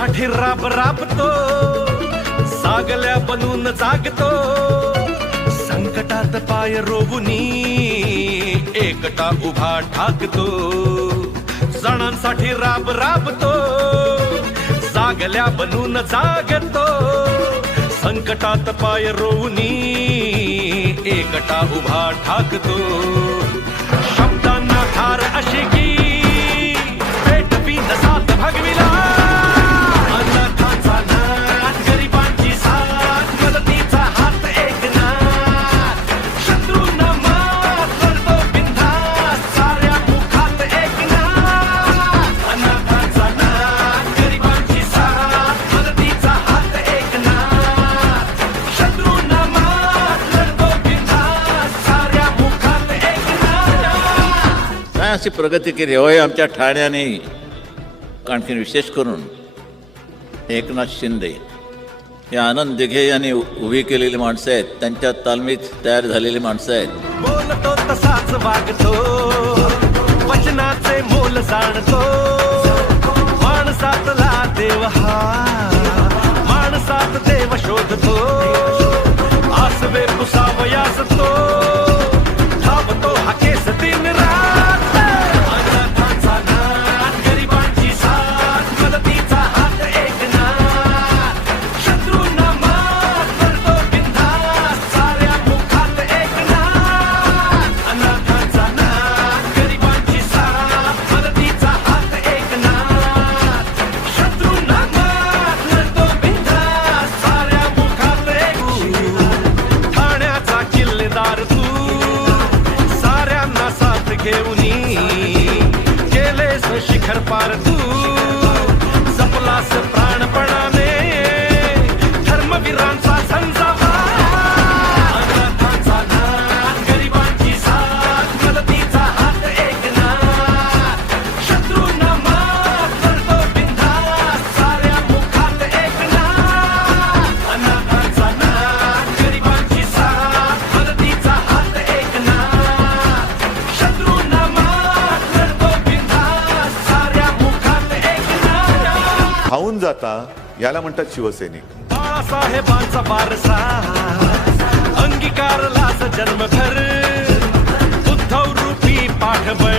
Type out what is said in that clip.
सणांसाठी राब राबतो, सागल्या बनून जागतो, संकटात पाय रोवुनी एकटा उभा ठाकतो. सणांसाठी राब राबतो, सागल्या बनून जागतो, संकटात पाय रोवुनी एकटा उभा ठाकतो. शब्दांना ठार अशी की पेटवी नसात भगविला, अनाथांचा नाथ, गरिबांची साथ, मदतीचा हात एकनाथ, शत्रूंना मात करतो बिनधास्त, साऱ्या मुखात एकनाथ. अनाथांचा नाथ, गरिबांची साथ, मदतीचा हात एकनाथ, शत्रूंना मात करतो बिनधास्त, साऱ्या मुखात एकनाथ. काय अशी प्रगती केली होय आमच्या ठाण्याने. आणखी विशेष करून एकनाथ शिंदे हे आनंद दिघे यांनी उभी केलेली माणसं आहेत, त्यांच्या तालमीत तयार झालेली माणसं आहेत. बोलतो तसाच वागतो, वचनाचे मोल जाणतो, माणसातला देव हा, माणसात देव शोधतो, आसवे पुसावयास तो धावतो हा केस दिन रात. अनाथांचा नाथ, गरिबांची साथ, मदतीचा हात एकनाथ, शत्रूंना मात करतो बिनधास्त, साऱ्या मुखात एकनाथ. अनाथांचा नाथ, गरिबांची साथ, मदतीचा हात एकनाथ, शत्रूंना मात करतो बिनधास्त, साऱ्या मुखात एकनाथ. ठाण्याचा किल्लेदार तू, साऱ्यांना साथ घेऊनी केलेस शिखर पार तू, जपलास प्राणपणाने धर्मवीरांचा झंझावा. अनाथांचा नाथ, गरिबांची साथ, मदतीचा हात एकनाथ, शत्रूंना मात करतो बिनधास्त, साऱ्या मुखात एकनाथ. अनाथांचा नाथ, गरिबांची साथ, मदतीचा हात एकनाथ, शत्रूंना मात करतो बिनधास्त, साऱ्या मुखात एकनाथ. खाऊन जाता याला म्हणतात शिवसैनिक. बाळासाहेबांचा वारसा अंगीकारलाच जन्मभर, उद्धव रूपी पाठबळ